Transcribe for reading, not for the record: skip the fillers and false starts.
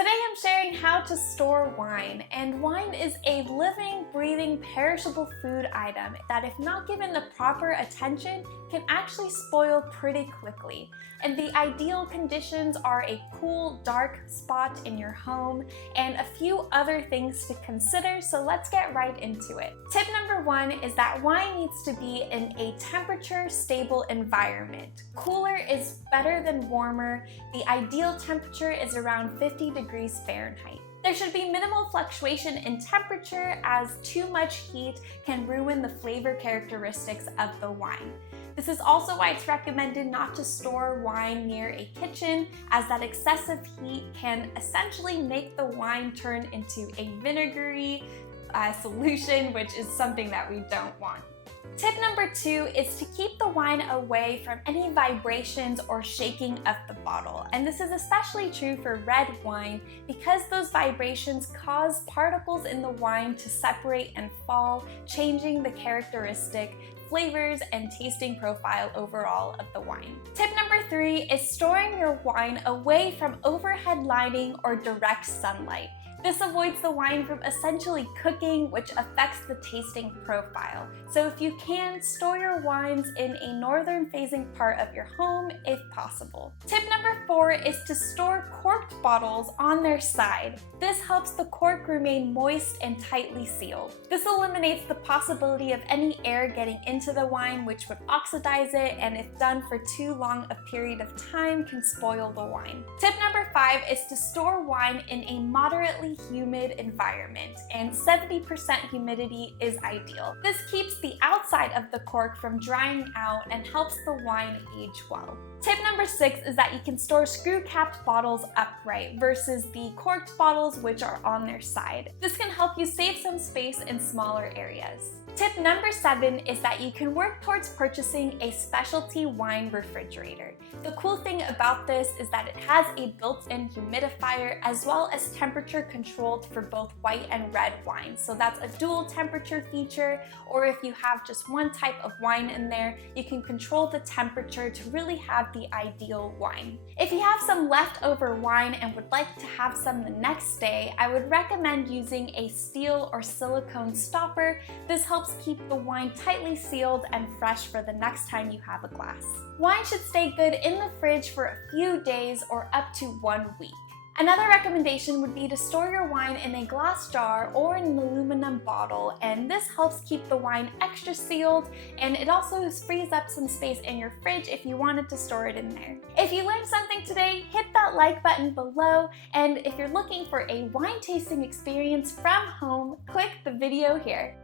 Today I'm sharing how to store wine, and wine is a living, breathing, perishable food item that, if not given the proper attention, can actually spoil pretty quickly. And the ideal conditions are a cool, dark spot in your home and a few other things to consider, so let's get right into it. Tip number 1 is that wine needs to be in a temperature-stable environment. Cooler is better than warmer. The ideal temperature is around 50 degrees Fahrenheit. There should be minimal fluctuation in temperature, as too much heat can ruin the flavor characteristics of the wine. This is also why it's recommended not to store wine near a kitchen, as that excessive heat can essentially make the wine turn into a vinegary solution, which is something that we don't want. Tip number 2 is to keep the wine away from any vibrations or shaking of the bottle. And this is especially true for red wine because those vibrations cause particles in the wine to separate and fall, changing the characteristic flavors and tasting profile overall of the wine. Tip number 3 is storing your wine away from overhead lighting or direct sunlight. This avoids the wine from essentially cooking, which affects the tasting profile. So if you can, store your wines in a northern facing part of your home if possible. Tip number 4 is to store corked bottles on their side. This helps the cork remain moist and tightly sealed. This eliminates the possibility of any air getting into the wine, which would oxidize it, and if done for too long a period of time, can spoil the wine. Tip number 5 is to store wine in a moderately humid environment, and 70% humidity is ideal. This keeps the outside of the cork from drying out and helps the wine age well. Tip number 6 is that you can store screw-capped bottles upright versus the corked bottles, which are on their side. This can help you save some space in smaller areas. Tip number 7 is that you can work towards purchasing a specialty wine refrigerator. The cool thing about this is that it has a built-in humidifier as well as temperature controlled for both white and red wine. So that's a dual temperature feature, or if you have just one type of wine in there, you can control the temperature to really have the ideal wine. If you have some leftover wine and would like to have some the next day, I would recommend using a steel or silicone stopper. This helps keep the wine tightly sealed and fresh for the next time you have a glass. Wine should stay good in the fridge for a few days or up to 1 week. Another recommendation would be to store your wine in a glass jar or in an aluminum bottle, and this helps keep the wine extra sealed, and it also frees up some space in your fridge if you wanted to store it in there. If you learned something today, hit that like button below, and if you're looking for a wine tasting experience from home, click the video here.